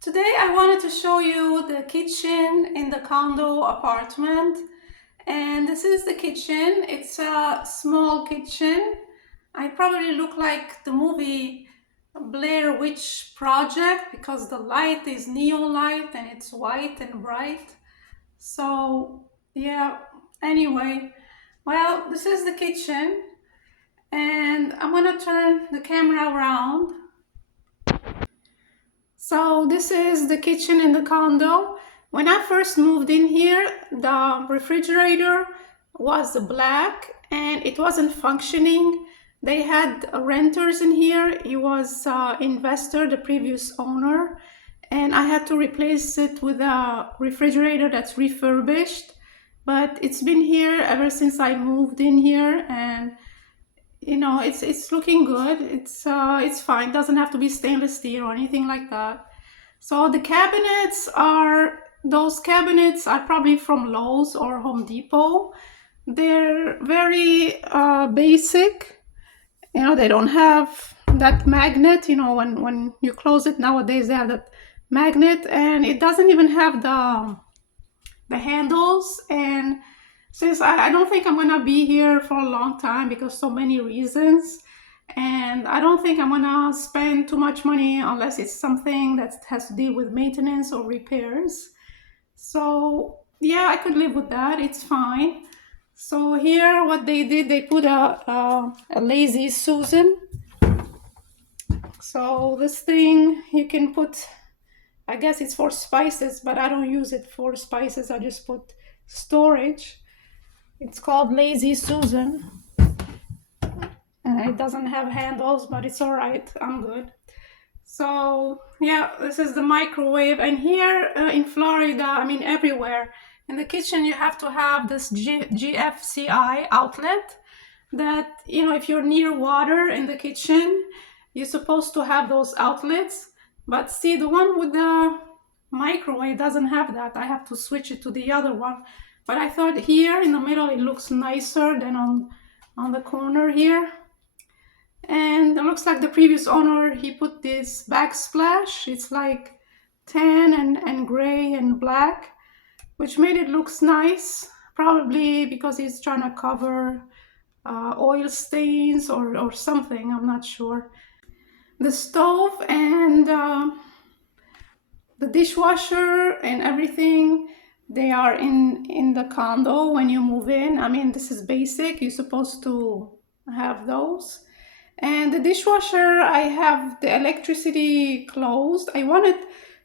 Today I wanted to show you the kitchen in the condo apartment, and this is the kitchen. It's a small kitchen. I probably look like the movie Blair Witch Project because the light is neon light and it's white and bright. So yeah, anyway, well, this is the kitchen, and I'm gonna turn the camera around. So this is the kitchen in the condo. When I first moved in here, the refrigerator was black and it wasn't functioning. They had renters in here. He was investor, the previous owner, and I had to replace it with a refrigerator that's refurbished. But it's been here ever since I moved in here, and it's looking good. It's fine. Doesn't have to be stainless steel or anything like that. So the cabinets are those cabinets are probably from Lowe's or Home Depot. They're very basic. They don't have that magnet. When you close it nowadays, they have that magnet, and it doesn't even have the handles. And since I don't think I'm gonna be here for a long time because so many reasons, and I don't think I'm gonna spend too much money unless it's something that has to deal with maintenance or repairs. So yeah, I could live with that. It's fine. So here, what they did, they put a lazy Susan. So this thing you can put, I guess it's for spices, but I don't use it for spices. I just put storage. It's called Lazy Susan. It doesn't have handles, but it's all right. I'm good. So yeah, this is the microwave. And here in Florida, I mean everywhere, in the kitchen you have to have this GFCI outlet that, if you're near water in the kitchen, you're supposed to have those outlets. But see, the one with the microwave doesn't have that. I have to switch it to the other one. But I thought here in the middle it looks nicer than on the corner here. And it looks like the previous owner, he put this backsplash. It's like tan and gray and black, which made it looks nice. Probably because he's trying to cover oil stains or something. I'm not sure. The stove and the dishwasher and everything, they are in the condo when you move in. I mean, this is basic. You're supposed to have those. And the dishwasher, I have the electricity closed. I wanted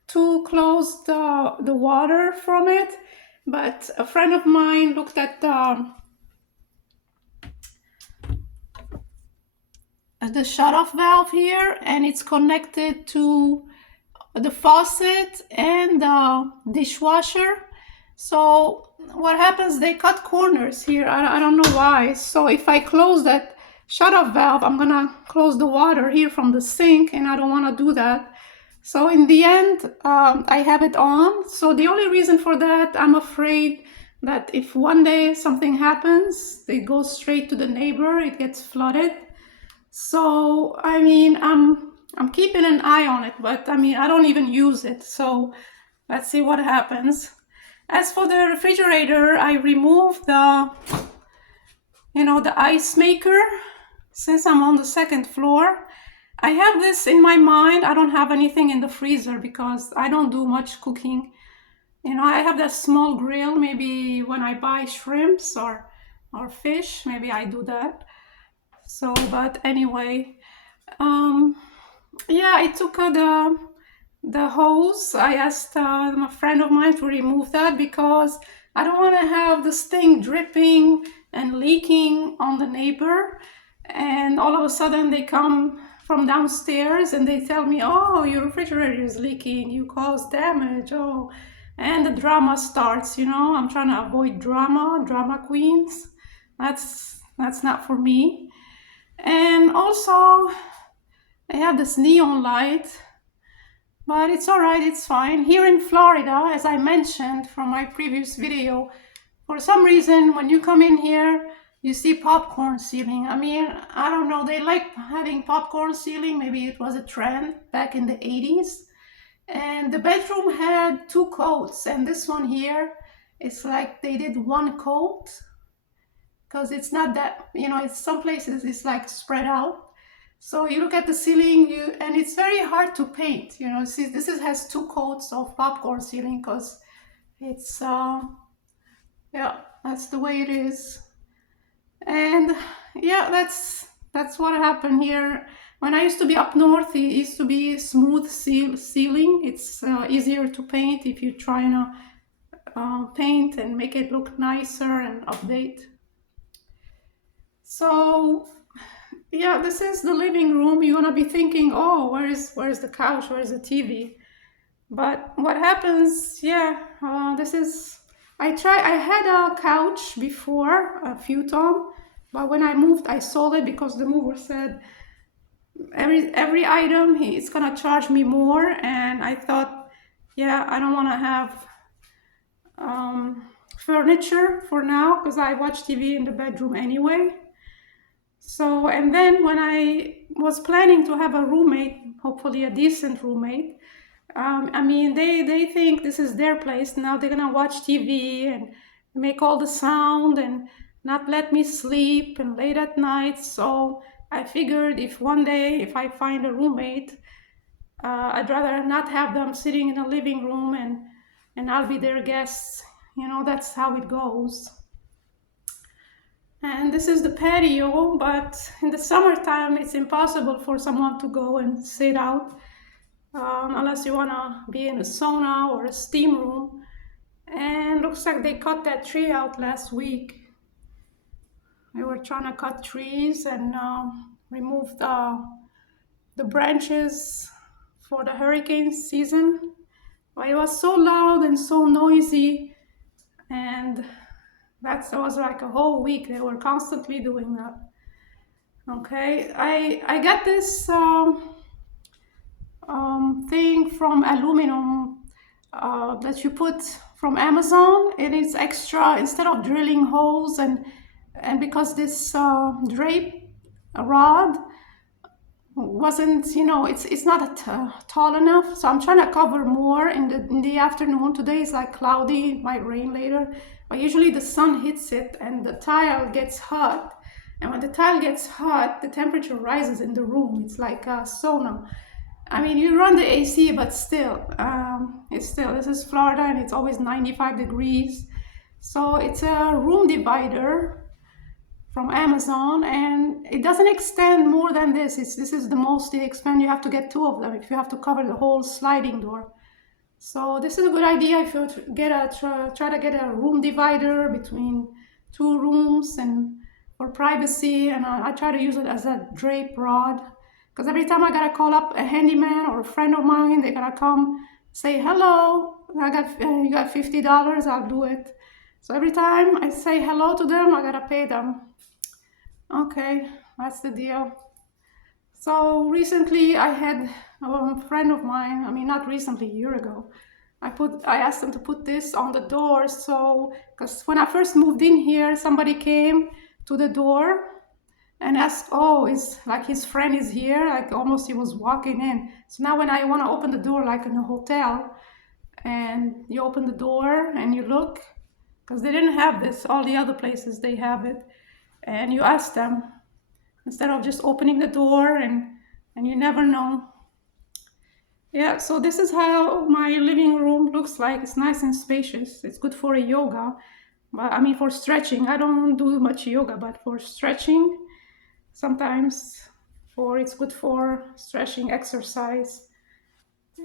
to close the water from it, but a friend of mine looked at the shut-off valve here, and it's connected to the faucet and the dishwasher. So what happens, they cut corners here. I don't know why. So if I close that shut-off valve, I'm gonna close the water here from the sink, and I don't want to do that. So in the end, I have it on. So the only reason for that, I'm afraid that if one day something happens, it goes straight to the neighbor, it gets flooded. So I mean, I'm keeping an eye on it, but I mean, I don't even use it. So let's see what happens. As for the refrigerator, I removed the ice maker. Since I'm on the second floor, I have this in my mind. I don't have anything in the freezer because I don't do much cooking. I have that small grill. Maybe when I buy shrimps or fish, maybe I do that. So, but anyway, yeah, I took the hose. I asked a friend of mine to remove that because I don't want to have this thing dripping and leaking on the neighbor. And all of a sudden they come from downstairs and they tell me, oh, your refrigerator is leaking, you caused damage, oh. And the drama starts. I'm trying to avoid drama queens. That's not for me. And also I have this neon light, but it's all right, it's fine. Here in Florida, as I mentioned from my previous video, for some reason, when you come in here, you see popcorn ceiling. I mean, I don't know, they like having popcorn ceiling. Maybe it was a trend back in the 80s. And the bedroom had two coats, and this one here, it's like they did one coat because it's not that, it's some places it's like spread out. So you look at the ceiling, and it's very hard to paint. See, has two coats of popcorn ceiling because it's yeah, that's the way it is. And yeah, that's what happened here. When I used to be up north, it used to be smooth ceiling. It's easier to paint if you try to paint and make it look nicer and update. So yeah, this is the living room. You're gonna be thinking, oh, where's the couch? Where's the TV? But what happens? Yeah, this is. I had a couch before, a futon, but when I moved, I sold it because the mover said every item he's gonna charge me more, and I thought, yeah, I don't want to have furniture for now because I watch TV in the bedroom anyway. So, and then when I was planning to have a roommate, hopefully a decent roommate, I mean, they think this is their place. Now they're gonna watch TV and make all the sound and not let me sleep and late at night. So I figured if one day, if I find a roommate, I'd rather not have them sitting in a living room and I'll be their guests. That's how it goes. And this is the patio, but in the summertime, it's impossible for someone to go and sit out unless you want to be in a sauna or a steam room. And looks like they cut that tree out last week. They were trying to cut trees and remove the branches for the hurricane season. But it was so loud and so noisy, and that was like a whole week. They were constantly doing that. Okay, I got this thing from aluminum that you put from Amazon. It is extra instead of drilling holes, and because this drape rod wasn't, it's not tall enough, so I'm trying to cover more in the afternoon. Today is like cloudy, it might rain later, but usually the sun hits it and the tile gets hot, and when the tile gets hot, the temperature rises in the room. It's like a sauna. I mean, you run the AC, but still, this is Florida and it's always 95 degrees. So it's a room divider from Amazon, and it doesn't extend more than this. This is the most it expands. You have to get two of them if you have to cover the whole sliding door. So this is a good idea if you try to get a room divider between two rooms and for privacy. And I try to use it as a drape rod because every time I gotta call up a handyman or a friend of mine, they gotta come say hello. You got $50. I'll do it. So every time I say hello to them, I gotta pay them. Okay, that's the deal. So recently I had a friend of mine, I mean not recently, a year ago, I asked them to put this on the door. So because when I first moved in here, somebody came to the door and asked, oh, is like his friend is here, like almost he was walking in. So now when I want to open the door like in a hotel, and you open the door and you look, because they didn't have this, all the other places they have it, and you ask them instead of just opening the door, and you never know. Yeah, so this is how my living room looks like. It's nice and spacious. It's good for a yoga, but I mean for stretching. I don't do much yoga, but for stretching sometimes, or it's good for stretching exercise.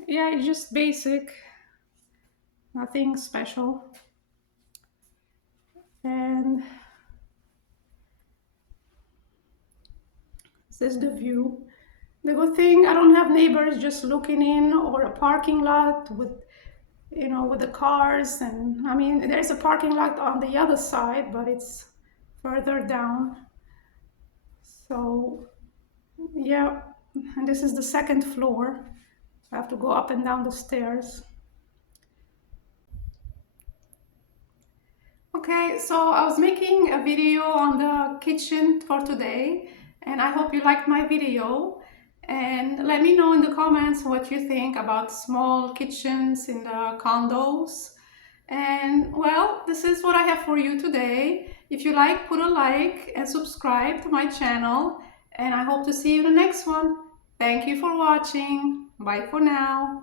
Yeah, it's just basic, nothing special. And this is the view. The good thing, I don't have neighbors just looking in, or a parking lot with with the cars. And I mean, there's a parking lot on the other side, but it's further down. So yeah, and this is the second floor. I have to go up and down the stairs. Okay, so I was making a video on the kitchen for today, and I hope you liked my video. And let me know in the comments what you think about small kitchens in the condos. And well, this is what I have for you today. If you like, put a like and subscribe to my channel. And I hope to see you in the next one. Thank you for watching. Bye for now.